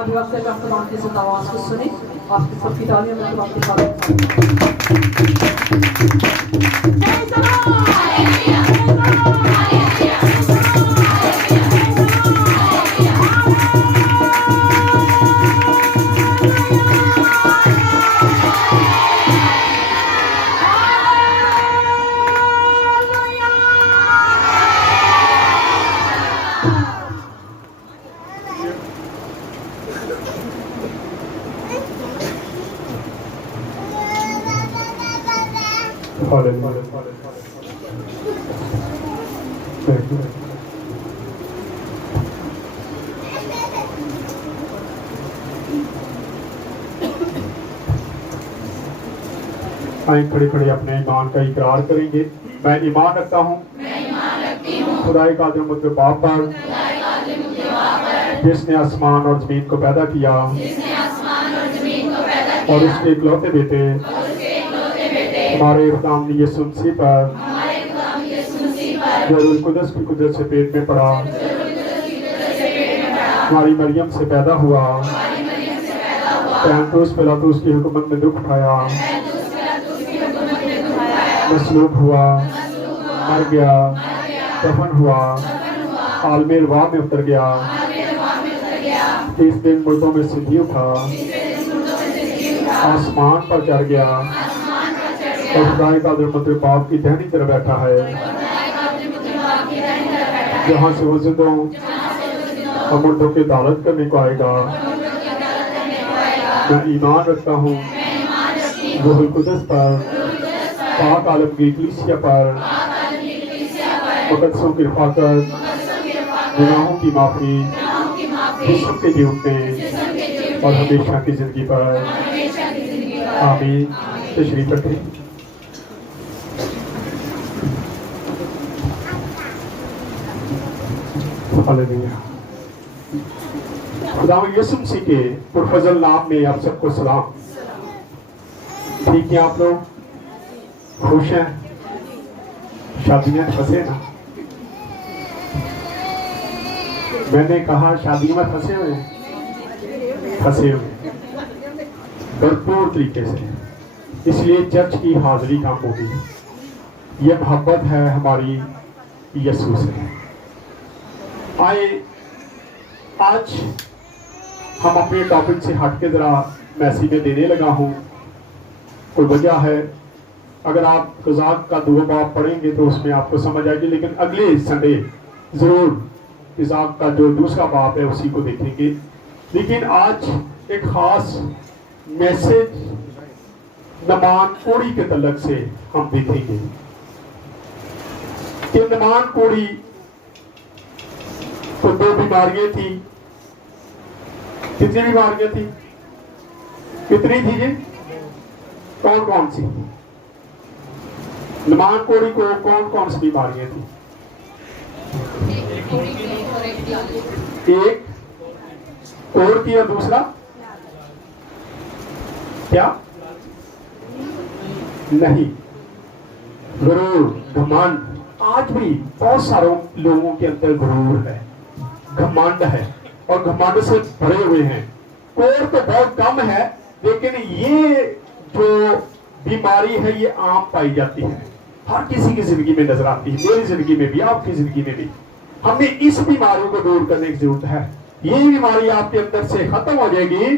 ابھی وقت ہے کہ آپ تمام کی عزت آواز کو سنیں. آپ کی سب کی تالیاں میں تمام کی خاطر. آئیں کھڑے کھڑے اپنے ایمان کا اقرار کریں گے. میں ایمان رکھتا ہوں خدا قادر مطلب باپ پر جس نے آسمان اور زمین کو پیدا کیا اور اس کے اکلوتے بیٹے ہمارے خداوند یسوع مسیح پر جو روح القدس کی قدرت سے پیٹ میں پڑا ہماری مریم سے پیدا ہوا پینتوس پلاطوس کی حکومت میں دکھ اٹھایا مصلوب ہوا مر گیا دفن ہوا عالم ارواح میں اتر گیا 30 دن مردوں میں سے جی اٹھا آسمان پر چڑھ گیا اور خدا قادر مطلب باپ کی دہنی طرف بیٹھا ہے جہاں سے وہ زندوں اور مردوں کی عدالت کرنے کو آئے گا. میں ایمان رکھتا ہوں روح القدس پر پاک عالم کی کلیسیا پر مقدسوں کی رفاقت گناہوں کی معافی جسم کے جی اٹھنے اور ہمیشہ کی زندگی پر آمین. تشریف رکھیں. ہاللیلویا. خداوند یسوع مسیح کے پرفضل نام میں آپ سب کو سلام. ٹھیک ہے آپ لوگ خوش ہیں شادیاں پھنسے نا. میں نے کہا شادیوں میں پھنسے ہوئے بھرپور طریقے سے. اس لیے چرچ کی حاضری کام ہوگی. یہ محبت ہے ہماری یسوع سے. آئے آج ہم اپنے ٹاپک سے ہٹ کے ذرا میسیج میں دینے لگا ہوں. کوئی وجہ ہے اگر آپ قزاق کا 2 باب پڑھیں گے تو اس میں آپ کو سمجھ آئے گی. لیکن اگلے سنڈے ضرور قزاق کا جو دوسرا باب ہے اسی کو دیکھیں گے. لیکن آج ایک خاص میسج نمان کوڑی کے تعلق سے ہم دیکھیں گے کہ نمان کوڑی تو 2 بیماریاں تھیں. کتنی بیماریاں تھیں؟ کتنی تھی جی؟ کون کون سی؟ نمان کوڑی کو کون کون سی بیماریاں تھیں؟ ایک اور کی اور دوسرا کیا نہیں غرور گھمنڈ. آج بھی بہت سارے لوگوں کے اندر غرور ہے گھمنڈ ہے اور گھمنڈ سے بھرے ہوئے ہیں. کوڑ تو بہت کم ہے لیکن یہ جو بیماری ہے یہ عام پائی جاتی ہے. ہر کسی کی زندگی میں نظر آتی ہے. میری زندگی میں بھی آپ کی زندگی میں بھی. ہمیں اس بیماری کو دور کرنے کی ضرورت ہے. یہ بیماری آپ کے اندر سے ختم ہو جائے گی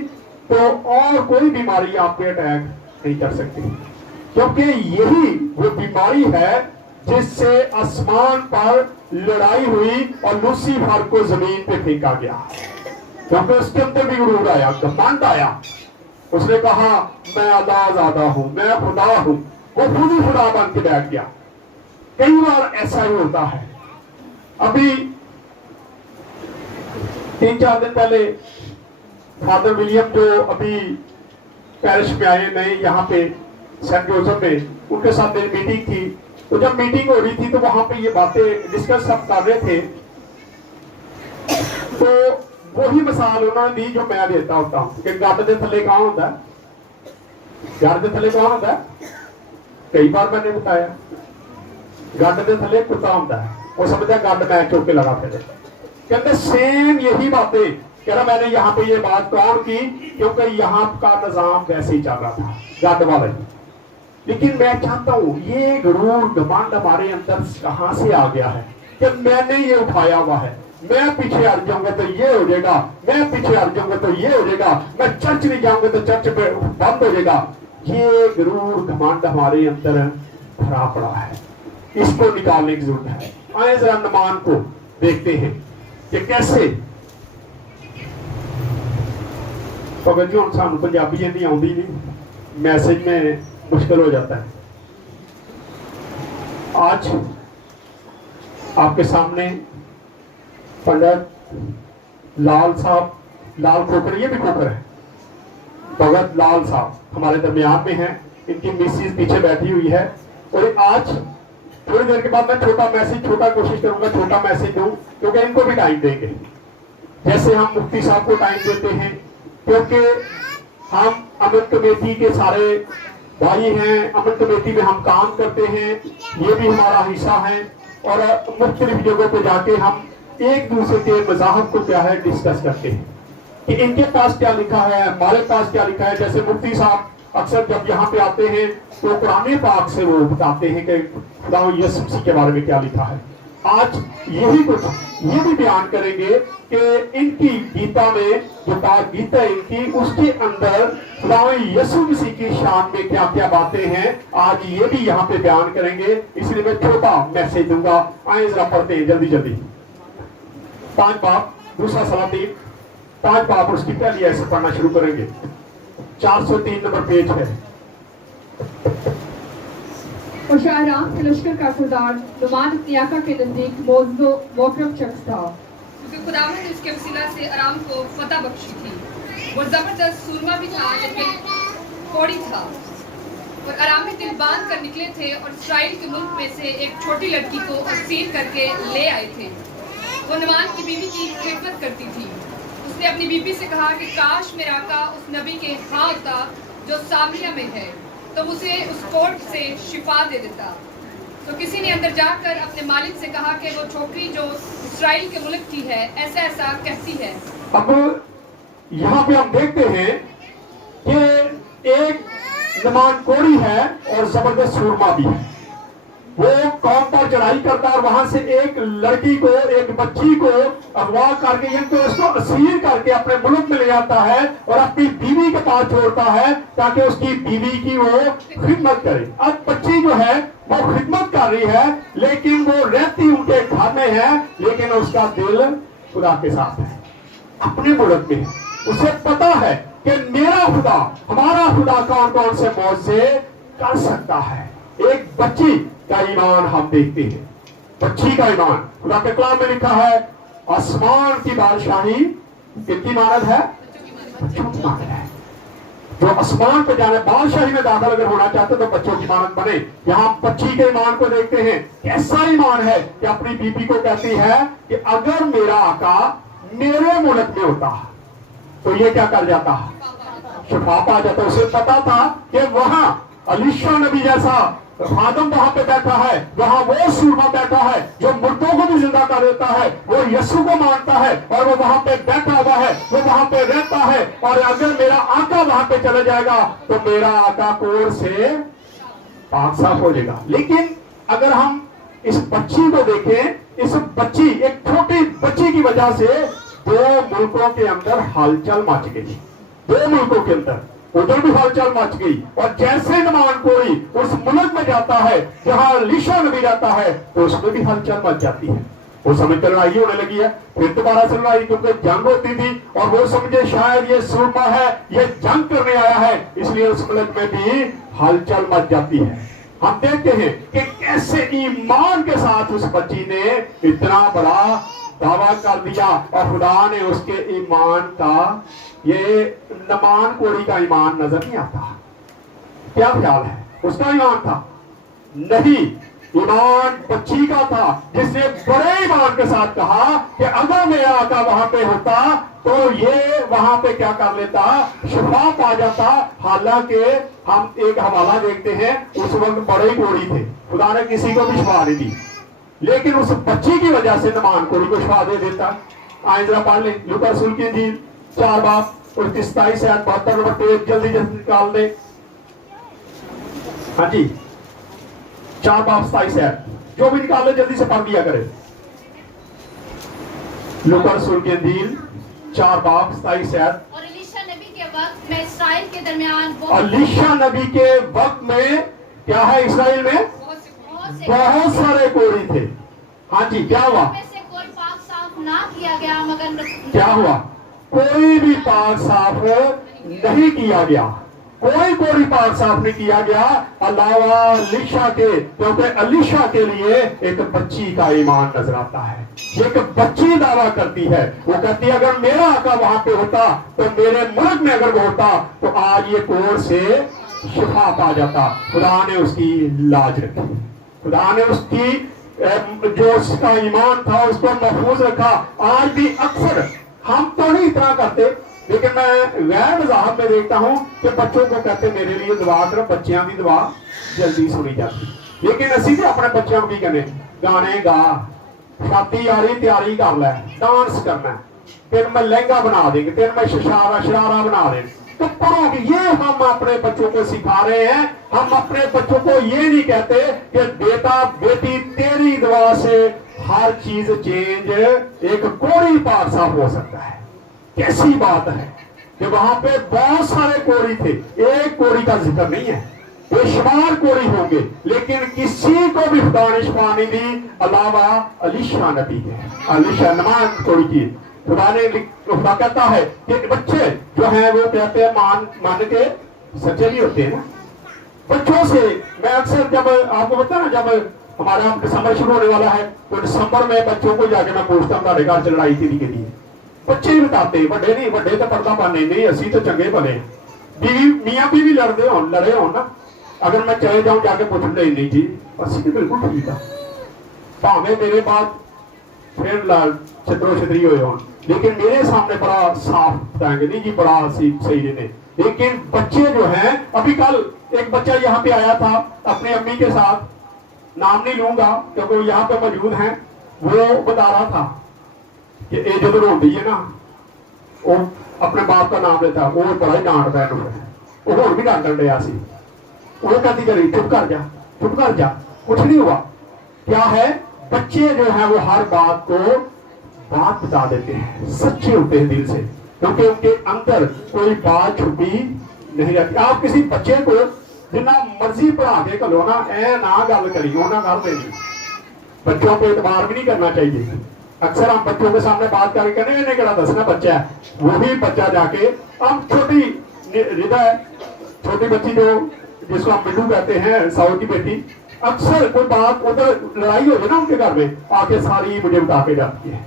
تو اور کوئی بیماری آپ پہ اٹیک نہیں کر سکتی. کیونکہ یہی وہ بیماری ہے جس سے آسمان پر لڑائی ہوئی اور لوسیفر کو زمین پہ پھینکا گیا. کیونکہ اس کے اندر بھی غرور آیا گھمنڈ آیا. اس نے کہا میں زیادہ ہوں میں خدا ہوں. وہ خود ہی خدا بن کے بیٹھ گیا. کئی بار ایسا ہی ہوتا ہے. ابھی 3-4 دن پہلے فادر ولیم جو ابھی پیرش میں آئے نئے یہاں پہ سینٹ جوزف میں, ان کے ساتھ میری میٹنگ تھی. تو جب میٹنگ ہو رہی تھی تو وہاں پہ یہ باتیں ڈسکس سب کر رہے تھے. تو وہی مثال انہوں نے دی جو میں دیتا ہوتا ہوں کہ گھٹ دے تھلے کہاں ہوتا ہے؟ گھر دے تھلے کہاں ہوتا ہے؟ کئی بار میں نے بتایا گھٹ دے تھلے کتا ہوتا ہے. وہ سمجھتا ہے گھٹ میں چوک کے لگا پھر. کہتے سیم یہی باتیں कह रहा मैंने यहाँ पे ये बात कौन की, क्योंकि यहाँ का निजाम वैसे ही चल रहा था गंद वाला ही। लेकिन मैं चाहता हूँ ये गुरूर घमंड हमारे अंदर कहाँ से आ गया है कि मैंने ये उठाया हुआ है, मैं पीछे हट जाऊंगा तो ये हो जाएगा, मैं पीछे हट जाऊंगा तो ये हो जाएगा, मैं चर्च नहीं जाऊंगा तो चर्च पे बंद हो जाएगा। ये गुरूर घमंड हमारे अंदर भरा पड़ा है, इसको निकालने की जरूरत है। आए जरा नमान को देखते हैं कि कैसे भगत जी हम सानू पंजाबी नहीं आती नहीं, मैसेज में मुश्किल हो जाता है। आज आपके सामने पंडित लाल साहब, लाल खोकर, ये भी खोकर है, भगत लाल साहब हमारे दरमियान में हैं। इनकी मिसेज पीछे बैठी हुई है। और आज थोड़ी देर के बाद मैं छोटा कोशिश करूंगा छोटा मैसेज दूं, क्योंकि इनको भी टाइम देंगे जैसे हम मुफ्ती साहब को टाइम देते हैं, क्योंकि हम अमन कमेटी के सारे भाई हैं, अमन कमेटी में हम काम करते हैं, ये भी हमारा हिस्सा है। और मुख्तलिफ जगहों पे जाके हम एक दूसरे के मज़ाहब को क्या है डिस्कस करते हैं कि इनके पास क्या लिखा है, हमारे पास क्या लिखा है। जैसे मुफ्ती साहब अक्सर जब यहाँ पे आते हैं तो कुरान पाक से वो बताते हैं कि खुदा यसुफ मसीह के बारे में क्या लिखा है। आज यही कुछ ये भी बयान करेंगे कि इनकी गीता में जो गीता इनकी उसके अंदर खुदा यसुफ मसीह की शान में क्या क्या बातें हैं, आज ये भी यहाँ पे बयान करेंगे। इसलिए मैं छोटा मैसेज दूंगा। आए जरा पढ़ते हैं जल्दी जल्दी। 5 बाब दूसरा सलातीन 5 बाब और उसकी पहली ऐसे पढ़ना शुरू करेंगे। 403 नंबर पेज है। और शाहराम के लश्कर का सरदार नुमान अपनी आका के नजदीक मोकरम शख्स था, क्योंकि खुदावंद ने उसके वसीला से आराम को फतह बख्शी थी। वो जबरदस्त सूरमा भी था लेकिन कोड़ी था। और आराम में दिल बांध कर निकले थे और इसराइल के मुल्क में से एक छोटी लड़की को असीर करके ले आए थे। वो नुमान की बीवी की खिदमत करती थी। उसने अपनी बीवी से कहा कि काश मेरा आका उस नबी के यहाँ होता जो सामरिया में है, तो उसे उस कोट से शिफा दे देता। तो किसी ने अंदर जाकर अपने मालिक से कहा कि वो छोकरी जो इसराइल के मुल्क की है ऐसा ऐसा कहती है। अब यहाँ पे हम देखते हैं कि एक नमान कोड़ी है और जबरदस्त सूरमा भी है। वो कौम पर चढ़ाई करता है और वहां से एक लड़की को, एक बच्ची को अगवा करके इनको उसको असीर करके अपने मुल्क में ले आता है और अपनी बीवी के पास छोड़ता है ताकि उसकी बीवी की वो खिदमत करे। अब बच्ची जो है वो खिदमत कर रही है लेकिन वो रहती उनके घर में है, लेकिन उसका दिल खुदा के साथ है, अपने मुल्क में है। उसे पता है कि मेरा खुदा, हमारा खुदा कौन कौन से मौत से कर सकता है। एक बच्ची का ईमान हम देखते हैं, बच्ची का ईमान खुदा के कलाम में लिखा है आसमान की बादशाही किसकी मानद है? बच्चों की मानद है। जो आसमान पे जाने बादशाही में दाखिल अगर होना चाहते तो बच्चों की मानद बने। यहाँ बच्ची के ईमान को देखते हैं, कैसा ईमान है कि अपनी बीबी को कहती है कि अगर मेरा आका मेरे मुल्क में होता तो ये क्या कर जाता, शिफा पा जाता। उसे पता था कि वहां अलीशा नबी जैसा खादम वहां पे बैठा है, वहां वो सूरमा बैठा है जो मुर्दों को भी जिंदा कर देता है, वो यीशु को मानता है और वो वहां पे बैठा हुआ है, वो वहां पे रहता है। और अगर मेरा आका वहां पे चला जाएगा तो मेरा आका कोर से पाक साफ हो जाएगा। लेकिन अगर हम इस बच्ची को देखें, इस बच्ची, एक छोटी बच्ची की वजह से 2 मुल्कों के अंदर हलचल मच गई। 2 मुल्कों के अंदर उधर भी हलचल मच गई। और जैसे नमान कोई उस मुल्क में जाता है जहां अलीशा नबी जाता है तो उसमें भी हलचल मच जाती है। वो समझ कर लड़ाई होने लगी है, फिर दोबारा से लड़ाई, क्योंकि जंग होती थी और वो समझे शायद ये सूरमा है, ये जंग करने आया है, इसलिए उस मुल्क में भी हलचल मच जाती है। हम देखते हैं कि कैसे ईमान के साथ उस बच्ची ने इतना बड़ा दावा कर दिया और खुदा ने उसके ईमान का, ये नमान कोड़ी का ईमान नजर नहीं आता। क्या ख्याल है, उसका ईमान था? नहीं, ईमान बच्ची का था जिसने बड़े ईमान के साथ कहा कि अगर मेरा आका वहां पे होता तो ये वहां पे क्या कर लेता, शिफा पा जाता। हालांकि हम एक हवाला देखते हैं, उस वक्त बड़े कोड़ी थे, खुदा ने किसी को भी शिफा नहीं दी, लेकिन उस बच्ची की वजह से नमान कोड़ी को शिफा दे देता। आए जरा पढ़ लें लूका रसूल की इंजील 4 बाब और 27 आयत 72 नंबर पेज जल्दी जल्दी निकाल दे। हाँ जी 4 बाब 27 आयत जो भी निकाल ले जल्दी से पढ़ दिया करे। लूका रसूल की इंजील 4 बाब 27 आयत। और एलीशा नबी के वक्त में इसराइल के दरमियान एलीशा नबी के वक्त में क्या है इसराइल में बहुत सारे कोढ़ी थे। हाँ जी क्या हुआ? में से कोई पाक साफ ना किया गया मगर क्या हुआ? कोई भी पाक साफ नहीं किया गया, कोई कोई पाक साफ नहीं किया गया अलावा एलीशा के, क्योंकि एलीशा के लिए एक बच्ची का ईमान नजर आता है। एक बच्ची दावा करती है, वो कहती है अगर मेरा आका वहां पे होता तो मेरे मुल्क में अगर वो होता तो आज ये कोढ़ से शिफा पा जाता। खुदा ने उसकी लाज रखी, खुदा ने उसकी जो उसका ईमान था उसको महफूज रखा। आज भी अक्सर हम तो नहीं इतना करते, लेकिन मैं गैर मज़ाहब में देखता हूं कि बच्चों को कहते मेरे लिए दुआ करो, बच्चियां की दुआ जल्दी सुनी जाती। लेकिन असी भी अपने बच्चों की कहने गाने गा, शादी आ रही तैयारी कर ले, डांस करना, तेन मैं लहंगा बना देंगे, तेन मैं शरारा बना देंगे। तो पढ़ोगे, ये हम अपने बच्चों को सिखा रहे हैं। हम अपने बच्चों को ये नहीं कहते कि बेटा बेटी तेरी दुआ से हर चीज चेंज, एक कोढ़ी पाक साफ हो सकता है। कैसी बात है कि वहां पे बहुत सारे कोढ़ी थे, एक कोढ़ी का जिक्र नहीं है, बेशुमार कोढ़ी होंगे, लेकिन किसी को भी खुदा ने शिफा नहीं दी अलावा एलीशा नबी के। एलीशा नमाज कोढ़ी की खुदा ने, खुदा कहता है कि बच्चे जो हैं वो कहते हैं मान के सच्चे भी होते हैं ना। बच्चों से मैं अक्सर जब आपको पता ना, जब हमारा दिसंबर शुरू होने वाला है तो दिसंबर में बच्चों को जाके मैं पूछता हूँ तुम्हारे घर लड़ाई थी के लिए, बच्चे ही बताते, बड़े नहीं, बड़े तो पर्दा पाने नहीं, असी तो चंगे भले। बीवी मियाँ बीवी लड़े हो ना, अगर मैं चले जाऊं जाके पूछ नहीं जी असी तो बिल्कुल ठीक है, भावे मेरे बाद फिर छतरो छतरी हो, लेकिन मेरे सामने बड़ा साफ बताएंगे नहीं जी बड़ा सही ने। लेकिन बच्चे जो हैं, अभी कल एक बच्चा यहाँ पे आया था अपनी अम्मी के साथ, नाम नहीं लूंगा क्योंकि वो यहाँ पे मौजूद हैं, वो बता रहा था कि ये जो रोटी है ना वो अपने बाप का नाम लेता, वो बड़ा ही डांटता है, वो और भी डांटन दिया सी, वो कहती करी चुप कर जा, कुछ नहीं हुआ। क्या है, बच्चे जो है वो हर बात को बात बता देते हैं, सच्चे होते हैं दिल से, क्योंकि उनके अंदर कोई बात छुपी नहीं रहती। आप किसी बच्चे को जितना मर्जी पढ़ा के कलो ना, ए ना गल करियो ना गल देनी, बच्चों को एतबार भी नहीं करना चाहिए। अक्सर हम बच्चों के सामने बात करके कहने इन्हें केड़ा दसना बच्चा है, वही बच्चा जाके हम छोटी हृदय छोटी बच्ची जो जिसको हम बिल्लू कहते हैं, साउथ की बेटी, अक्सर कोई बात उधर लड़ाई हो जाए ना उनके घर में, आके सारी मुझे बता के जाती है,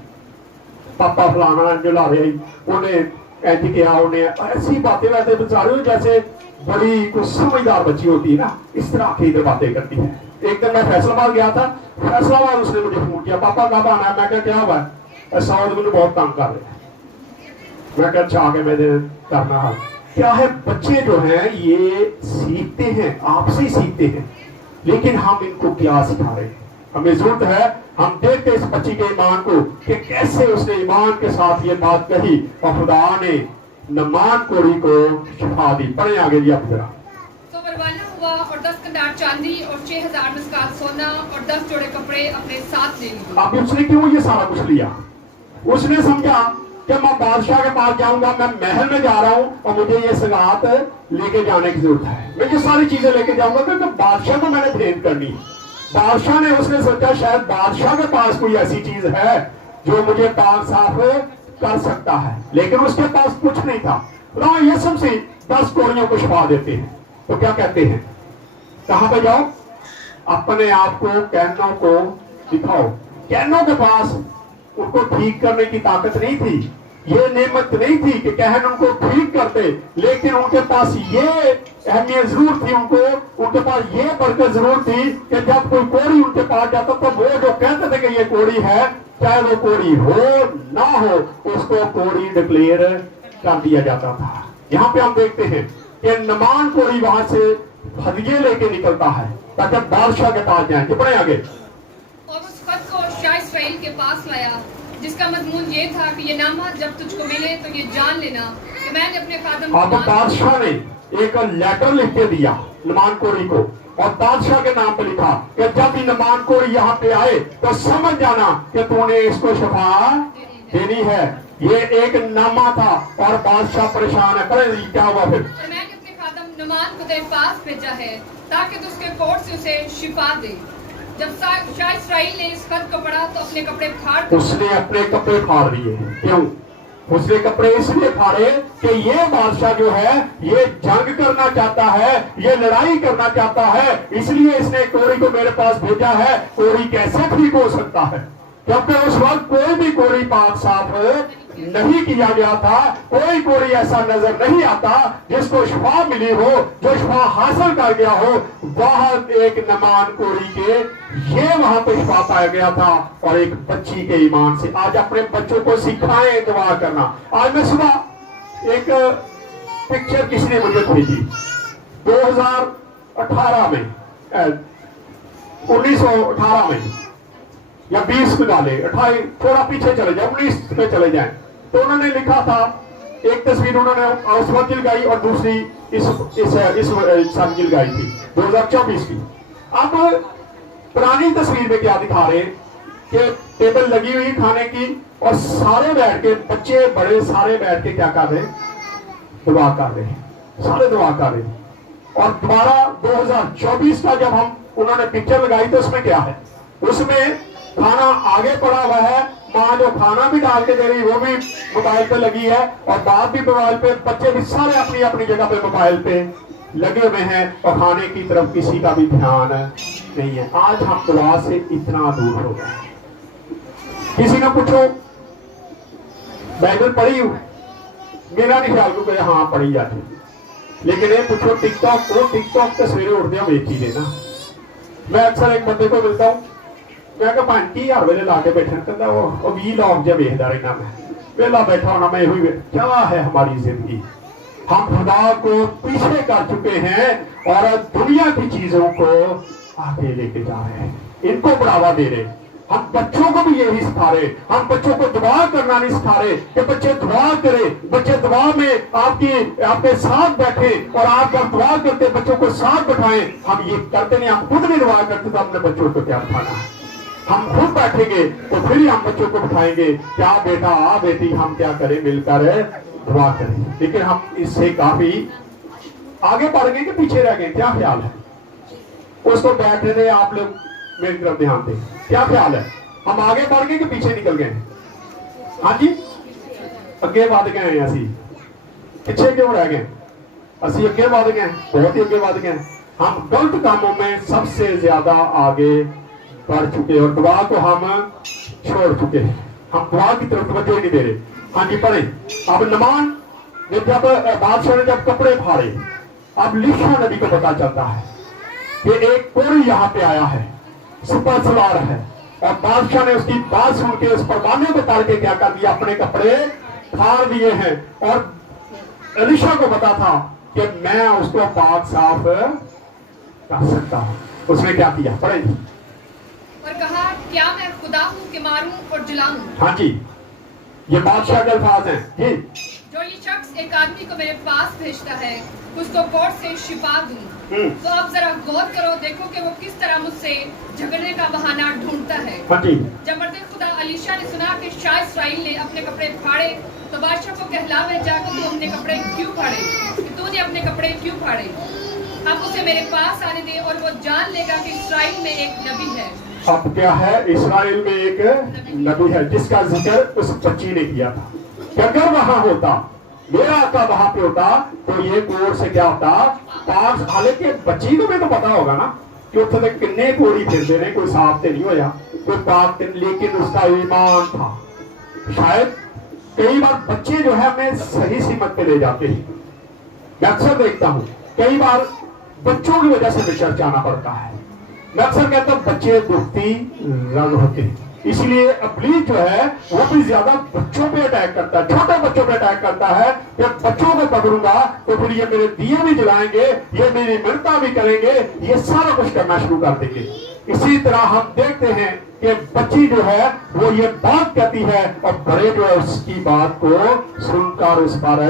पापा फलाना जो ला रहे उन्हें ऐसी किया, उन्हें ऐसी बातें वैसे बेचारे जैसे बड़ी कुछ समझदार बच्ची होती है ना, इस तरह की इधर बातें करती है। एक दिन मैं फैसलाबाद गया था, फैसलाबाद उसने मुझे फोन किया, पापा कब आना है? मैं क्या क्या हुआ है? साउथ मुझे बहुत तंग कर रहे हैं। मैं क्या अच्छा आगे मैं करना है क्या है। बच्चे जो हैं ये सीखते हैं, आपसे सीखते हैं, लेकिन हम इनको क्या सिखा रहे हैं? हमें जरूरत है हम देखते इस बच्ची के ईमान को कि कैसे उसने ईमान के साथ ये बात कही और खुदा ने नमान कोड़ी को शिफा दी। पढ़े आगे जी आप जरा। तो परवाना हुआ और 10 कंधार चांदी और 6000 मिस्कात सोना और 10 जोड़े कपड़े अपने साथ ले लिए। अब उसने क्यों ये सारा कुछ लिया? उसने समझा कि मैं बादशाह के पास जाऊंगा, मैं महल में जा रहा हूँ और मुझे ये सगात लेके जाने की जरूरत है, मैं ये सारी चीजें लेके जाऊंगा क्योंकि बादशाह को मैंने भेंट करनी है। बादशाह ने उसने सोचा शायद बादशाह के पास कोई ऐसी चीज है जो मुझे पाक साफ कर सकता है, लेकिन उसके पास कुछ नहीं था। यसुम से 10 कोड़ियों को छुपा देते हैं, तो क्या कहते हैं, कहां पे जाओ, अपने आप को कैनों को दिखाओ। कैनों के पास उनको ठीक करने की ताकत नहीं थी, ये नेमत नहीं थी कि कहन उनको ठीक करते, लेकिन उनके पास ये अहमियत जरूर थी, उनके पास ये बरकत जरूर थी कि जब कोई कोड़ी उनके पास जाता तो वो जो कहते थे कि ये कोड़ी है, चाहे वो कोड़ी हो ना हो, उसको कोड़ी डिक्लेयर कर दिया जाता था। यहाँ पे हम देखते हैं कि नमान कोड़ी वहां से हदिये लेके निकलता है ताकि बादशाह के पास जाए। पढ़े आगे। और उस खत को शाह इस्राएल के पास लाया جس کا مضمون یہ تھا کہ یہ نامہ جب تجھ کو ملے تو یہ جان لینا کہ میں نے اپنے خادم اب بادشاہ نے ایک لیٹر لکھ کے دیا نعمان کوری کو اور بادشاہ کے نام پہ لکھا کہ جب بھی نعمان کوری یہاں پہ آئے تو سمجھ جانا کہ تو نے اس کو شفا دینی ہے. یہ ایک نامہ تھا اور بادشاہ پریشان ہے. پڑھیں جی کیا ہوا پھر. میں نے اپنے خادم نعمان کو تیرے پاس بھیجا ہے تاکہ تو اس کے کوٹ سے اسے شفا دے. جب شاہ اسرائیل نے اس خط کو پڑھا تو اپنے کپڑے پھاڑ اس نے اپنے کپڑے پھاڑ دیے. کیوں؟ اس نے کپڑے اس لیے پھاڑے کہ یہ بادشاہ جو ہے یہ جنگ کرنا چاہتا ہے, یہ لڑائی کرنا چاہتا ہے, اس لیے اس نے کوری کو میرے پاس بھیجا ہے. کوری کیسے ٹھیک ہو سکتا ہے کیونکہ اس وقت کوئی بھی کوری پاک صاف نہیں کیا گیا تھا. کوئی کوری ایسا نظر نہیں آتا جس کو شفا ملی ہو, جو شفا حاصل کر گیا ہو. وہاں ایک نعمان کوری کے یہ وہاں پہ شفا پایا گیا تھا اور ایک بچی کے ایمان سے. آج اپنے بچوں کو سکھائیں دعا کرنا. آج میں صبح ایک پکچر کسی نے مجھے بھیجی 2018 میں 1918 میں یا 20 میں ڈالے 28 تھوڑا پیچھے چلے جائیں 19 میں چلے جائیں تو انہوں نے لکھا تھا ایک تصویر انہوں نے اس وقت لگائی اور دوسری اس سال کی لگائی تھی 2024 کی. اب پرانی تصویر میں کیا دکھا رہے کہ ٹیبل لگی ہوئی کھانے کی اور سارے بیٹھ کے بچے بڑے سارے بیٹھ کے کیا کر رہے دعا کر رہے سارے دعا کر رہے. اور دوبارہ 2024 کا جب ہم انہوں نے پکچر لگائی تو اس میں کیا ہے, اس میں کھانا آگے پڑا ہوا ہے, ماں جو کھانا بھی ڈال کے دے رہی وہ بھی موبائل پہ لگی ہے اور باپ بھی موبائل پہ, بچے بھی سارے اپنی اپنی جگہ پہ موبائل پہ لگے ہوئے ہیں اور کھانے کی طرف کسی کا بھی دھیان نہیں ہے. آج ہم دعا سے اتنا دور ہو گئے. کسی نے پوچھو بائبل پڑھی ہو, میرا نہیں خیال کو کہ ہاں پڑھی جاتی, لیکن یہ پوچھو ٹک ٹاک وہ ٹک ٹاک تو سویرے اٹھتے ہیں ویچ ہی دینا. میں اکثر ایک بندے کو ملتا ہوں میں کہ 50,000 ویلے لا کے بیٹھے کہتا وہ 20 لاکھ جب ویکھدا رہنا میں ویلا بیٹھا ہونا میں ہوئی کیا ہے ہماری زندگی. ہم خدا کو پیچھے کر چکے ہیں اور دنیا کی چیزوں کو آگے لے کے جا رہے ہیں, ان کو بڑھاوا دے رہے. ہم بچوں کو بھی یہی سکھا رہے, ہم بچوں کو دعا کرنا نہیں سکھا رہے کہ بچے دعا کرے, بچے دعا میں آپ کے ساتھ بیٹھے اور آپ جب دعا کرتے بچوں کو ساتھ بٹھائیں. ہم یہ کرتے نہیں, ہم خود نہیں دعا کرتے تو اپنے بچوں کو کیا بٹھانا ہے. ہم خود بیٹھیں گے تو پھر ہی ہم بچوں کو بٹھائیں گے کیا بیٹا آ بیٹی ہم کیا کریں مل کر دعا کریں. لیکن ہم اس سے کافی آگے بڑھ گئے کہ پیچھے رہ گئے. کیا خیال ہے اس کو بیٹھے دے آپ لوگ میری طرف دھیان دیں. کیا خیال ہے ہم آگے بڑھ گئے کہ پیچھے نکل گئے؟ ہاں جی اگے بڑھ گئے ہیں. اسی پیچھے کیوں رہ گئے؟ اسی اگے بڑھ گئے, بہت ہی اگے بڑھ گئے. ہم غلط کاموں میں سب سے زیادہ آگے بڑھ چکے اور دعا کو ہم چھوڑ چکے ہیں. ہم دعا کی طرف توجہ نہیں دے رہے. ہاں جی پڑھیں. اب نعمان نے جب بادشاہ نے جب کپڑے پھاڑے, اب لیشا نبی کو پتا چلتا ہے کہ ایک کوری یہاں پہ آیا ہے, سپر سوار ہے, اور بادشاہ نے اس کی بات سن کے اس پروانے کو تاڑ کے کیا کر دیا, اپنے کپڑے پھاڑ دیے ہیں. اور الیشا کو پتا تھا کہ میں اس کو پاک صاف کر سکتا ہوں. اس نے کیا کیا پڑھیں جی. اور کہا کیا میں خدا ہوں کہ ماروں اور جلاؤں. ہاں جی یہ بادشاہ کے الفاظ ہیں جی. جو یہ شخص ایک آدمی کو میرے پاس بھیجتا ہے اس کو کوڑ سے شفا دوں. تو اب ذرا غور کرو, دیکھو کہ وہ کس طرح مجھ سے جھگڑنے کا بہانہ ڈھونڈتا ہے. ہاں جی. جب مرد خدا الیشا نے سنا کہ شاہ اسرائیل نے اپنے کپڑے پھاڑے تو بادشاہ کو کہلا بھیجا کہ تو اپنے کپڑے کیوں پھاڑے, کہ تو نے اپنے کپڑے کیوں پھاڑے. اب اسے میرے پاس آنے دے اور وہ جان لے گا کہ اسرائیل میں ایک نبی ہے. اب کیا ہے اسرائیل میں ایک نبی ہے جس کا ذکر اس بچی نے کیا تھا کہ اگر وہاں ہوتا میرا آقا وہاں پہ ہوتا تو یہ کوڑ سے کیا ہوتا پاک. حالانکہ بچی کو بھی تو پتا ہوگا نا کہ اتنے تک کنے کوڑی پھرتے رہے, کوئی صاف تے نہیں ہویا کوئی پاک, لیکن اس کا ایمان تھا. شاید کئی بار بچے جو ہے ہمیں صحیح سمت پہ لے جاتے ہیں. میں اکثر دیکھتا ہوں کئی بار بچوں کی وجہ سے چرچ آنا پڑتا ہے. میں اکثر کہتا ہوں بچے دکھتی رنگ ہوتے ہیں, اسی لیے ابلیس جو ہے وہ بھی زیادہ بچوں پہ اٹیک کرتا ہے, چھوٹے بچوں پہ اٹیک کرتا ہے کہ بچوں کو پکڑوں گا تو پھر یہ میرے دیے بھی جلائیں گے, یہ میری منتیں بھی کریں گے, یہ سارا کچھ کرنا شروع کر دیں گے. इसी तरह हम देखते हैं कि बच्ची जो है वो ये बात कहती है और बड़े जो है उसकी बात को सुनकर उस पर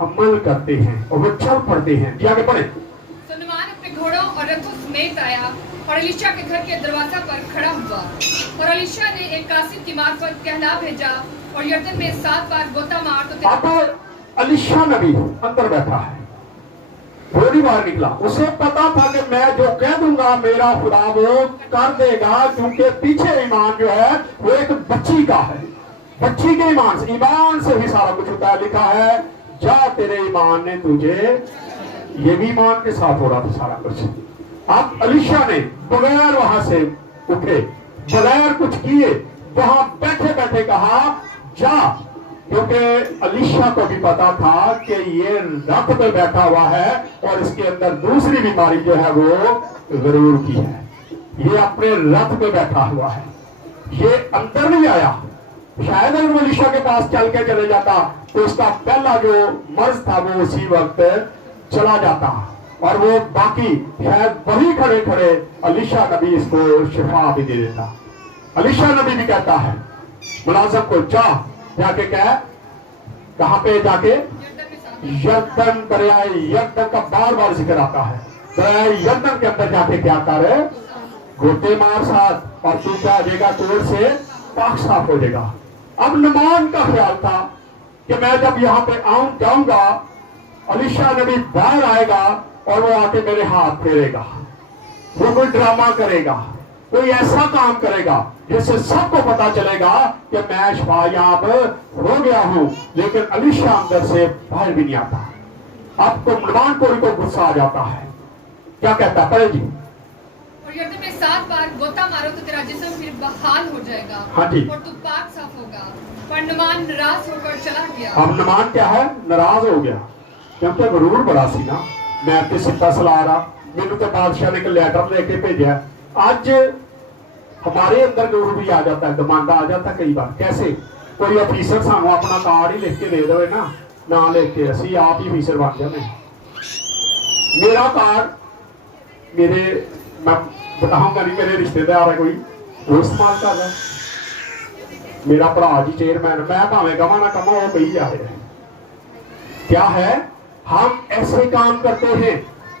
अमल करते हैं और वो चल पड़ते हैं। जी आगे बढ़े। तो नुमान अपने घोड़ों और रथों समेत आया और अलीशा के घर के दरवाजा पर खड़ा हुआ और अलीशा ने एक कासिम की मार्फत कहला भेजा और यरदन में 7 बार गोता मार तो अब अलीशा नबी अंदर बैठा है, वो नहीं बाहर निकला। उसे पता था कि मैं जो कह दूंगा मेरा खुदा वो कर देगा, क्योंकि पीछे ईमान जो है वो एक बच्ची का है। बच्ची के ईमान से ही सारा कुछ होता है। लिखा है जा तेरे ईमान ने तुझे, ये भी ईमान के साथ हो रहा था सारा कुछ। अब अलीशा ने बगैर वहां से उठे, बगैर कुछ किए, वहां बैठे बैठे कहा जा, क्योंकि अलीशा को भी पता था कि ये रथ पे बैठा हुआ है और इसके अंदर दूसरी बीमारी जो है वो गरूर की है। ये अपने रथ पे बैठा हुआ है, ये अंदर नहीं आया। शायद अगर वो अलीशा के पास चल के चले जाता तो उसका पहला जो मर्ज था वो उसी वक्त चला जाता और वो बाकी शायद वही खड़े खड़े अलीशा नबी इसको शिफा भी दे देता। अलीशा नबी भी कहता है मुलाजिम को जाके कह, कहां पे जाके? यरदन, दरियाए यरदन का बार बार जिक्र आता है। दरियाए यरदन के अंदर जाके क्या कर, गोते मार साथ और तू क्या हो जाएगा, तोड़ से पाक साफ हो जाएगा। अब नुमान का ख्याल था कि मैं जब यहाँ पे जाऊंगा अलीशा नबी बाहर आएगा और वो आके मेरे हाथ फेरेगा, वो कोई ड्रामा करेगा, कोई ऐसा काम करेगा जिससे सबको पता चलेगा कि मैं शफायाब हो गया हूं। लेकिन अलीशा अंदर से बाहर भी नहीं आता। अब तो नुमान को गुस्सा आ जाता है, क्या कहता है पढ़े जी। और यरदन में 7 बार गोता मारो तो तेरा जिस्म फिर बहाल हो जाएगा। हाँ जी। और तू पाक साफ होगा। पर नुमान नाराज होकर चला गया। अब नुमान क्या है, नाराज हो गया, क्योंकि गरूर बड़ा सी ना। मैं आपके सिक्का सला रहा, मैंने तो बादशाह ने एक लेटर लेके भेजा। आज हमारे अंदर गरूर भी आ जाता है, घमंड आ जाता है कई बार। कैसे? कोई ऑफिसर सानू अपना कार्ड ही लिख के दे दे ना लिख के असी आप ही ऑफिसर बन जाते। मेरा कार्ड मैं बताऊंगा नहीं, मेरे रिश्तेदार है कोई वो इस्तेमाल कर रहा है। मेरा भरा जी चेयरमैन, मैं भावे कमा ना कमा वो कही जा रहे हैं। क्या है, हम ऐसे काम करते हैं।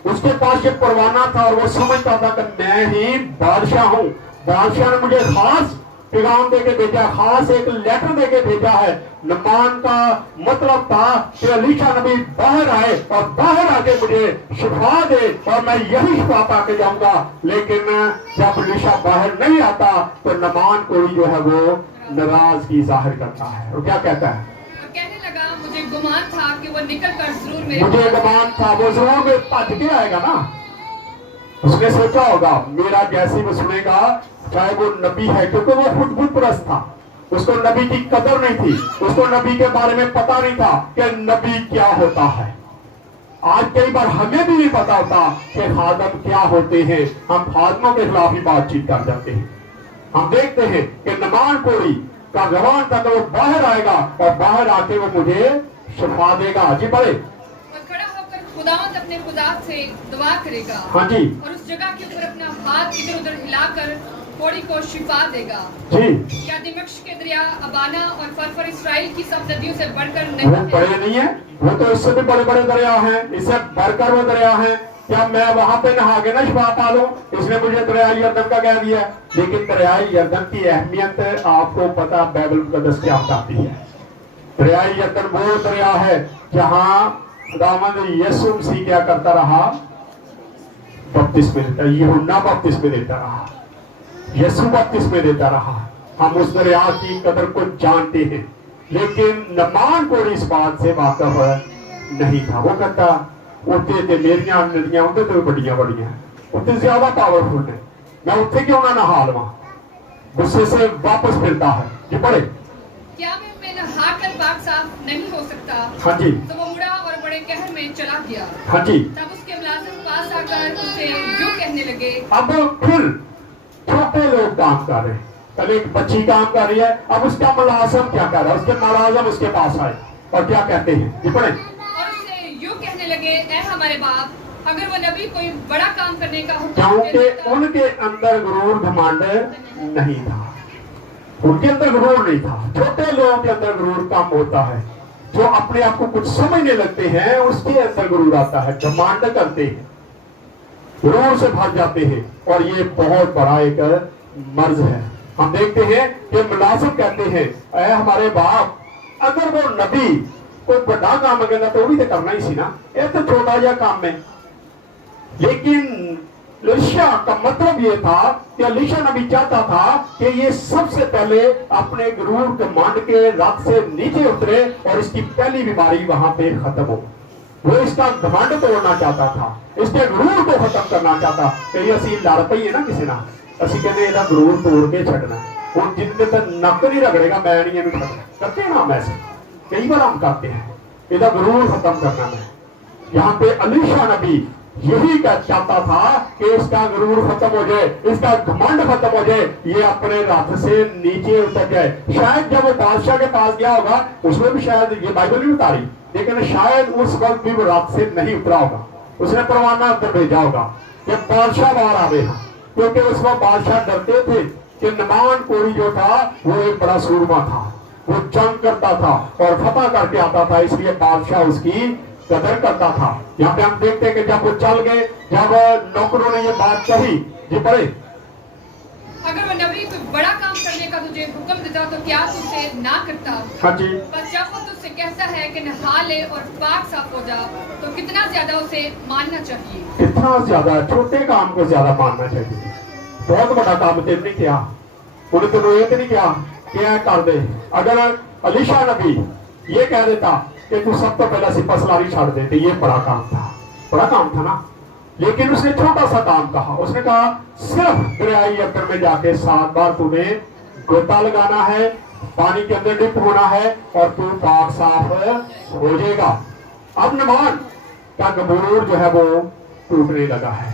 उसके पास ये परवाना था और वो समझता था कि मैं ही बादशाह हूं। बादशाह ने मुझे खास पैगाम देके भेजा, खास एक लेटर देके भेजा है। नुमान का मतलब था कि अलीशा नबी बाहर आए और बाहर आके मुझे शिफा दे और मैं यही शिफा पाके जाऊंगा। लेकिन जब अलीशा बाहर नहीं आता तो नुमान को जो है वो नाराजगी जाहिर करता है। और क्या कहता है, और कहने लगा मुझे गुमान था कि वो निकल कर जरूर मेरे मुझे गुमान था वो जरूर भज के आएगा ना। उसने सोचा होगा मेरा जैसे वो सुनेगा, चाहे वो नबी है, क्योंकि वो खुद बुत परस्त था, उसको नबी की कदर नहीं थी, उसको नबी के बारे में पता नहीं था कि नबी क्या होता है। आज कई बार हमें भी नहीं पता होता कि खादम क्या होते हैं। हम खादमों के खिलाफ ही बातचीत कर जाते हैं। हम देखते हैं कि नुमान कोड़ी का गवान था कि वो बाहर आएगा और बाहर आके वो मुझे शिफा देगा। जी बड़े और खड़ा होकर खुदावंद अपने खुदा से दुआ करेगा। हाँ जी। और उस जगह के ऊपर अपना हाथ इधर उधर हिलाकर कोड़ी को शिफा देगा। जी। क्या दिमश्क के दरिया अबाना और फरफर इसराइल की सब नदियों से बढ़कर वो नहीं है? बड़े नहीं है, वो तो इससे भी बड़े बड़े दरिया हैं, इससे बढ़कर वो दरिया हैं। क्या मैं वहां पे नहा के ना शिफा पा लूं? इसने मुझे दरिया यरदन का कह दिया। लेकिन दरिया यरदन की अहमियत आपको पता बाइबल मुकद्दस क्या बताती है। दरिया यरदन वो दरिया है जहां खुदावंद यीशु मसीह क्या करता रहा, बपतिस्मे देता, यूहन्ना बपतिस्मे देता रहा, यीशु बपतिस्मे देता रहा। हम उस दरिया की कदर को जानते हैं, लेकिन नुमान को इस बात से वाकिफ नहीं था। वो कहता उत्ते ते मेरियां नदियां उधर तो बड़ियां बड़ियां उत्ते ज्यादा पावरफुल है, मैं उत्थे क्यों ना नहा लवां। गुस्से से वापस फिरता है। ये पढ़े, क्या मैं नहा कर पाक साफ नहीं हो सकता? हाँ जी। तो वो मुड़ा और बड़े कहर में चला गया। हाँ जी। तब उसके मुलाजिम पास आकर उसे यूं कहने लगे। अब फिर छोटे लोग काम कर रहे हैं, पहले एक बच्ची काम कर रही है, अब उसका मुलाजिम क्या कर रहा है, उसके मुलाजिम उसके पास आए और क्या कहते हैं। ये पढ़े, और उससे यूं कहने लगे, ऐ हमारे बाप, अगर वो नबी कोई बड़ा काम करने का हुक्म क्योंकि देता उनके अंदर गुरूर घमंड नहीं था, उनके अंदर गुरूर नहीं था। छोटे लोगों के अंदर गुरूर कम होता है, जो अपने आप को कुछ समझने लगते हैं उसके अंदर गुरूर आता है, घमंड करते हैं, गुरूर से भाग जाते हैं, और ये बहुत बड़ा एक मर्ज है। हम देखते हैं कि मुलाजिम कहते हैं, ऐ हमारे बाप, अगर वो नबी कोई बड़ा काम करना तो वो भी तो करना ही सी ना, ये तो छोटा जा काम है। लेकिन एलीशा का मतलब ये था कि एलीशा नबी चाहता था कि ये सबसे पहले अपने गुरूर घमंड के रथ से नीचे उतरे और इसकी पहली बीमारी वहां पे खत्म हो। वो इसका घमंड तोड़ना चाहता था, इसके गुरूर को खत्म करना चाहता। कई असी लड़ पई है ना किसी ना, ਅਸੀਂ ਕਹਿੰਦੇ ਇਹਦਾ ਗਰੂਰ ਤੋੜ ਕੇ ਛੱਡਣਾ। ਹੁਣ ਜਿੰਨੇ ਤੱਕ ਨੱਕ ਨਹੀਂ ਰਗੜੇਗਾ ਮੈਂ ਨਹੀਂ ਇਹਨੂੰ ਛੱਡਣਾ। करते हैं ना हम ऐसे, कई बार हम करते हैं, ਇਹਦਾ गरूर खत्म करना मैं। यहाँ पे एलीशा नबी यही चाहता था कि इसका गरूर खत्म हो जाए, इसका घमंड खत्म हो जाए, ये अपने रथ से नीचे उतर जाए। शायद जब वो बादशाह के पास गया होगा, उसमें भी शायद ये बाइबल नहीं उतारी, लेकिन शायद उस वक्त भी वो रथ से नहीं उतरा होगा, उसने परवाना अंदर भेजा होगा कि बादशाह बाहर आवे। क्योंकि उस वक्त बादशाह डरते थे कि नमान कोरी जो था वो एक बड़ा सूरमा था, वो जंग करता था और फतह करके आता था, इसलिए बादशाह उसकी कदर करता था। यहाँ पे हम देखते हैं कि जब वो चल गए, जब नौकरों ने ये बात कही, जी पढ़े, अगर वो नबी कोई बड़ा काम करने का तुझे हुक्म देता तो क्या तू उसे ना करता? हाँ जी, बस जब वो तुझसे कहता है कि नहा ले और पाक साफ हो जा, तो कितना ज्यादा उसे मानना चाहिए। कितना ज्यादा, छोटे काम को ज्यादा मानना चाहिए। बहुत बड़ा काम तेरे ने किया, उन्हें तो ये नहीं किया क्या कर दे। अगर एलीशा नबी ये कह देता कि तू सब तो पहले सिपा सलारी छाड़ दे, तो ये बड़ा काम था, बड़ा काम था ना। लेकिन उसने छोटा सा काम कहा, उसने कहा सिर्फ दरियाई अक्कर में जाके 7 बार तुम्हें गोता लगाना है, पानी के अंदर डिप होना है और तू पाक साफ हो जाएगा। अब नमान का गरूर जो है वो टूटने लगा है।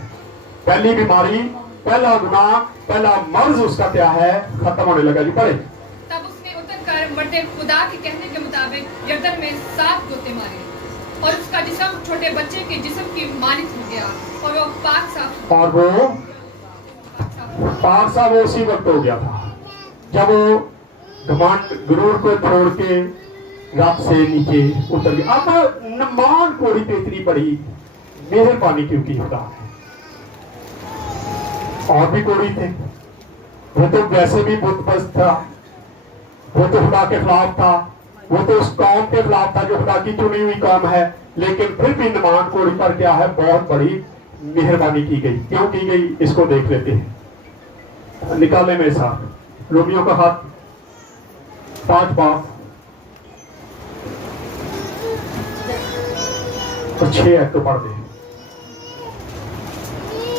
पहली बीमारी, पहला गुनाह, पहला मर्ज उसका क्या है, खत्म होने लगा। जी पढ़े, तब उसने उतरकर मर्दे खुदा के कहने के मुताबिक यरदन में 7 गोते मारे और उसका जिस्म छोटे बच्चे के जिस्म की मानित हो गया और वो पाक साफ और वो हुआ। पाक साफ उसी वक्त हो गया था जब वो घमंड गुरूर को छोड़ के रथ से नीचे उतर गया। अब नमान कोड़ी पे इतनी बड़ी मेहरबानी क्यों की खुदा ने? और भी कोड़ी थे, वो तो वैसे भी बुत परस्त था, वो तो खुदा के खिलाफ था, वो तो उस कौम के खिलाफ था जो खुदा की चुनी हुई कौम है। लेकिन फिर भी नमान कोड़ी पर क्या है, बहुत बड़ी मेहरबानी की गई। क्यों की गई, इसको देख लेते हैं। निकाले मेरे साथ रोमियो का हाथ 5 बाप और 6 है तो पढ़ दे।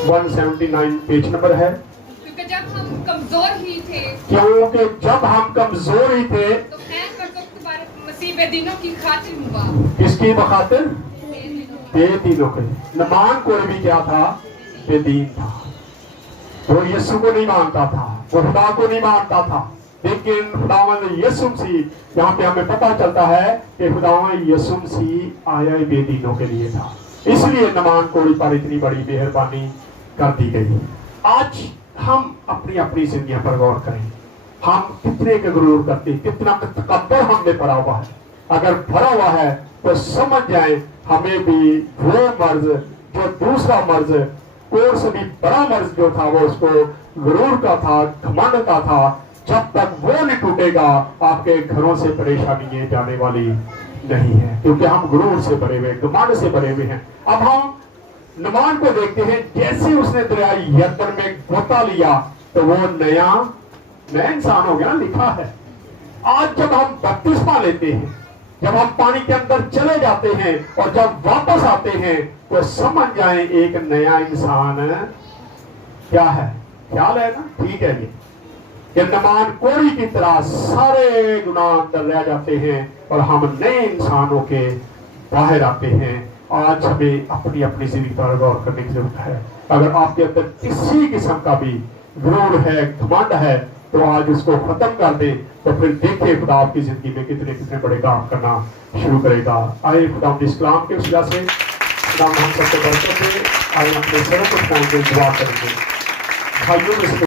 179 पेज नंबर है। क्योंकि जब हम कमजोर ही थे क्योंकि जब हम कमजोर ही थे, तो खैर बरकत के बारे मसीह बेदीनों की खातिर हुआ। किसकी बखातिर? बेदीनों के। नमान कोई भी क्या था, बेदीन था। वो यीशु को नहीं मानता था, वो खुदा को नहीं मानता था। लेकिन खुदावंद यीशु मसीह, यहाँ पे हमें पता चलता है कि खुदावंद यीशु मसीह आया ही बेदीनों के लिए था, इसलिए नमान कोड़ी पर इतनी बड़ी मेहरबानी कर दी गई। आज हम अपनी अपनी जिंदगी पर गौर करें, हम कितने का गुरूर करते, कितना तकब्बुर हम में भरा हुआ है। अगर भरा हुआ है तो समझ जाए हमें भी वो मर्ज, जो दूसरा मर्ज, कोर से भी बड़ा मर्ज जो था, वो उसको गुरूर का था, घमंड का था। जब तक वो नहीं टूटेगा, आपके घरों से परेशानी जाने वाली नहीं है, क्योंकि हम गुरूर से भरे हुए, घमंड से भरे हुए हैं। अब हम नमान को देखते हैं, जैसे उसने दरियाई यरदन में गोता लिया तो वो नया इंसान हो गया। लिखा है, आज जब हम बपतिस्मा लेते हैं, जब हम पानी के अंदर चले जाते हैं और जब वापस आते हैं, तो समझ जाए एक नया इंसान क्या है। ख्याल है ना? ठीक है जी। कि नमान कोड़ी की तरह सारे गुनाह अंदर रह जाते हैं और हम नए इंसानों के बाहर आते हैं। आज हमें अपनी अपनी जिंदगी पर गौर करने की जरूरत है। अगर आपके अंदर किसी किस्म का भी गुरूर है, घमंड है, तो आज उसको खत्म कर दे, तो फिर देखिए खुदा आपकी जिंदगी में कितने कितने बड़े काम करना शुरू करेगा। आइए खुदा इस कलाम के वजह से खुदा हम सबको बरकत दे। आइए अपने सरों को उठाएंगे, दुआ करेंगे। भाइयों में से